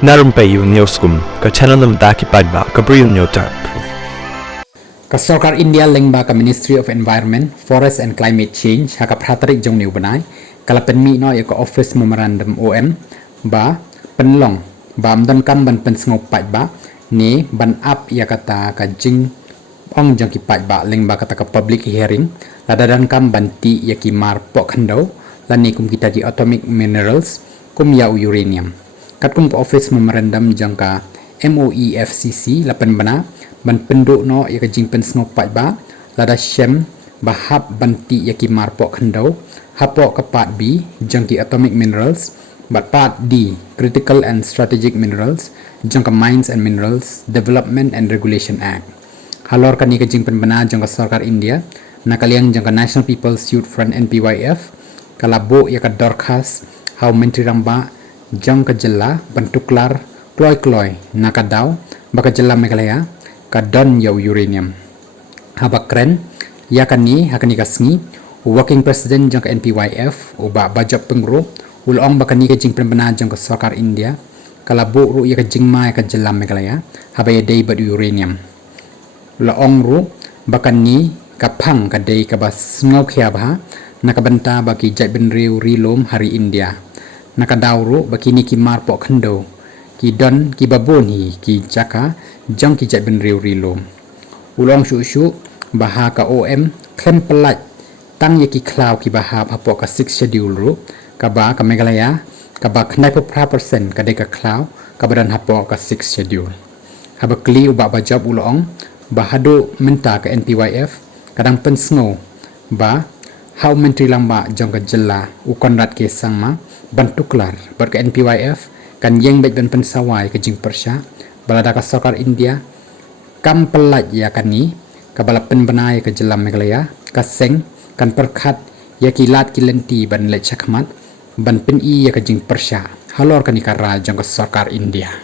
Na Rympei U ka channel nabynta ki paidbah ka Bri U Hynñiewtrep. Sorkar India lengba ka Ministry of Environment, Forest and Climate Change haka pratarik jong niu banai kala penmi no ya ka Office Memorandum OM ba pynlong ba donkam ban pensngop paidbah ni ban up ya kata ka jing ong jong ki paidbah lengba kata ka public hearing lada donkam banti ya ki mar pok khandau lani kum kita ki atomic minerals kum ya uranium kat kum Office Memorandum jong ka MOEFCC la Pynbna ban penduk no ya ka jing pensngop paidbah lada shem bahap banti ya ki mar pok khandau hapok ka part B jong ki atomic minerals but part D critical and strategic minerals jong ka mines and minerals development and regulation act halor ka ni ka jing Pynbna jong ka Sorkar India nakaliang jong ka National People's Youth Front NPYF kalabo ya ka dorkas how menteri ramba jong ka jela bentuklar kloy nakadaw baka jela Meghalaya ka don yaw uranium habakren ya kani hakani kasngi working president jong ka NPYF uba bajap pengro ulong bakani ka jing Pynbna jong ka Sorkar India kalabo ru ya ka jingma ya ka jela Meghalaya habaya day bad uranium laong ru bakani kapang ka day ka bas ngau khia ba nakabanta baki jai benriu rilom hari India nakadaw ru bakini ki mar pok khando ki don ki baboni ki jaka jong ki jai benriu rilom ulong shuh baha ka OM klem pelat tang yaki klaw ki baha hapok ka 6 schedule ru ka ba ka Meghalaya ka ba knai % ka de ka klaw ka badan hapok ka 6 schedule haba kli uba ba job ulong bahado menta ka NPYF kadang pensngo ba how menteri lamba jong ka jela ukonrat ke sangma bantuklar bar ka NPYF kan yeng bet ben pensawai ka jing Pyrshah balada ka Sorkar India kam pelat ya kani ka bala Pynbna ya ka jela Meghalaya ka seng kan perkhat ya kilat kilenti ban le chakmat ban pin I ya ka jing Pyrshah halor kani kara jong ka Sorkar India